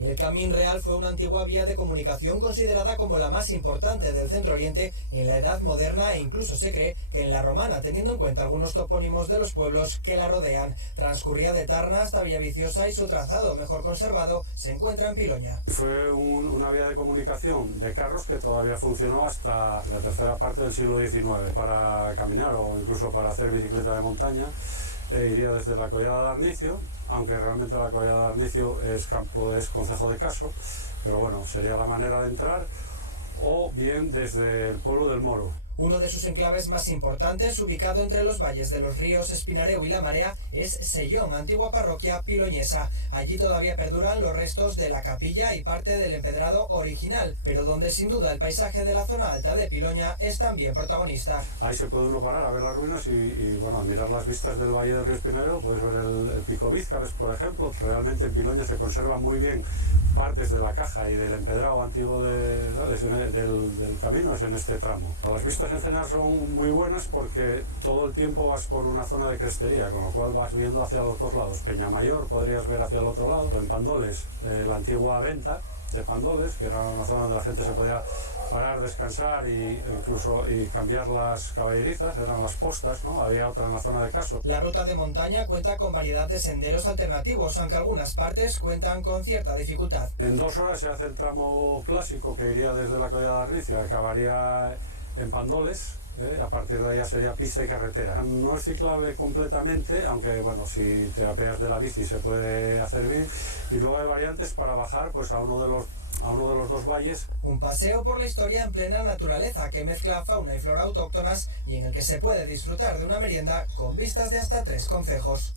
El Camín Real fue una antigua vía de comunicación considerada como la más importante del Centro Oriente en la Edad Moderna e incluso se cree que en la Romana, teniendo en cuenta algunos topónimos de los pueblos que la rodean. Transcurría de Tarna hasta Villaviciosa y su trazado, mejor conservado, se encuentra en Piloña. Fue una vía de comunicación de carros que todavía funcionó hasta la tercera parte del siglo XIX. Para caminar o incluso para hacer bicicleta de montaña, iría desde la Collada de Arnicio, aunque realmente la Collada de Arnicio es concejo de Caso, pero bueno, sería la manera de entrar, o bien desde el pueblo del Moro. Uno de sus enclaves más importantes, ubicado entre los valles de los ríos Espinareu y La Marea, es Sellón, antigua parroquia piloñesa. Allí todavía perduran los restos de la capilla y parte del empedrado original, pero donde sin duda el paisaje de la zona alta de Piloña es también protagonista. Ahí se puede uno parar a ver las ruinas y bueno, admirar las vistas del valle del río Espinareu. Puedes ver el Pico Vízcares, por ejemplo. Realmente en Piloña se conservan muy bien partes de la caja y del empedrado antiguo del camino, es en este tramo. Las vistas en general son muy buenas porque todo el tiempo vas por una zona de crestería, con lo cual vas viendo hacia los dos lados. Peñamayor podrías ver hacia el otro lado. En Pandoles, la antigua venta de Pandoles, que era una zona donde la gente se podía parar, descansar e incluso cambiar las caballerizas, eran las postas, ¿no? Había otra en la zona de Caso. La ruta de montaña cuenta con variedad de senderos alternativos, aunque algunas partes cuentan con cierta dificultad. En 2 horas se hace el tramo clásico que iría desde la Collada de Arnicio, acabaría en Pandoles. A partir de ahí ya sería pista y carretera. No es ciclable completamente, aunque bueno, si te apeas de la bici se puede hacer bien. Y luego hay variantes para bajar pues a uno de los dos valles. Un paseo por la historia en plena naturaleza que mezcla fauna y flora autóctonas y en el que se puede disfrutar de una merienda con vistas de hasta 3 concejos.